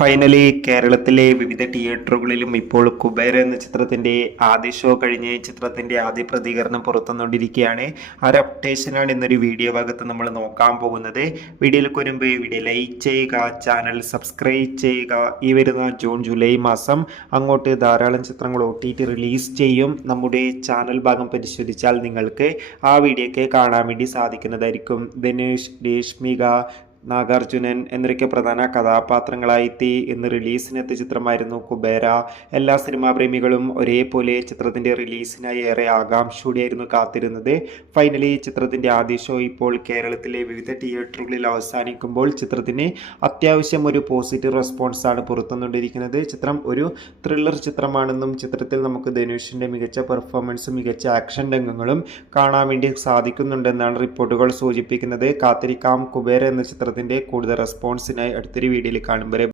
Finally കേരളത്തിലെ വിവിധ തിയേറ്ററുകളിലും ഇപ്പോൾ കുബേര എന്ന ചിത്രത്തിന്റെ ആദ്യ ഷോ കഴിഞ്ഞ് ചിത്രത്തിന്റെ ആദ്യ പ്രതികരണം പുറത്തുവന്നുകൊണ്ടിരിക്കുകയാണ്. ആ ഒരു അപ്ഡേഷനാണ് ഇന്നൊരു വീഡിയോ ഭാഗത്ത് നമ്മൾ നോക്കാൻ പോകുന്നത്. വീഡിയോയിലേക്ക് വരുമ്പോൾ വീഡിയോ ലൈക്ക് ചെയ്യുക, ചാനൽ സബ്സ്ക്രൈബ് ചെയ്യുക. ഈ വരുന്ന ജൂൺ ജൂലൈ മാസം അങ്ങോട്ട് ധാരാളം ചിത്രങ്ങൾ OTT റിലീസ് ചെയ്യും. നമ്മുടെ ചാനൽ ഭാഗം പരിശോധിച്ചാൽ നിങ്ങൾക്ക് ആ വീഡിയോയ്ക്ക് കാണാൻ വേണ്ടി സാധിക്കുന്നതായിരിക്കും. ധനുഷ്, രേഷ്മിക, നാഗാർജുനൻ എന്നൊക്കെ പ്രധാന കഥാപാത്രങ്ങളായി ഇന്ന് റിലീസിനെത്തിയ ചിത്രമായിരുന്നു കുബേര. എല്ലാ സിനിമാ പ്രേമികളും ഒരേപോലെ ചിത്രത്തിൻ്റെ റിലീസിനായി ഏറെ ആകാംക്ഷയോടെയായിരുന്നു കാത്തിരുന്നത്. ഫൈനലി ചിത്രത്തിൻ്റെ ആദ്യ ഷോ ഇപ്പോൾ കേരളത്തിലെ വിവിധ തിയേറ്ററുകളിൽ അവസാനിക്കുമ്പോൾ ചിത്രത്തിന് അത്യാവശ്യം ഒരു പോസിറ്റീവ് റെസ്പോൺസാണ് പുറത്തുവന്നുകൊണ്ടിരിക്കുന്നത്. ചിത്രം ഒരു ത്രില്ലർ ചിത്രമാണെന്നും ചിത്രത്തിൽ നമുക്ക് ധനുഷിൻ്റെ മികച്ച പെർഫോമൻസും മികച്ച ആക്ഷൻ രംഗങ്ങളും കാണാൻ വേണ്ടി സാധിക്കുന്നുണ്ടെന്നാണ് റിപ്പോർട്ടുകൾ സൂചിപ്പിക്കുന്നത്. കാത്തിരിക്കാം കുബേര എന്ന ചിത്രത്തിൻ്റെ കൂടുതൽ റെസ്പോൺസിനായി അടുത്തൊരു വീഡിയോയിൽ കാണും വരെ.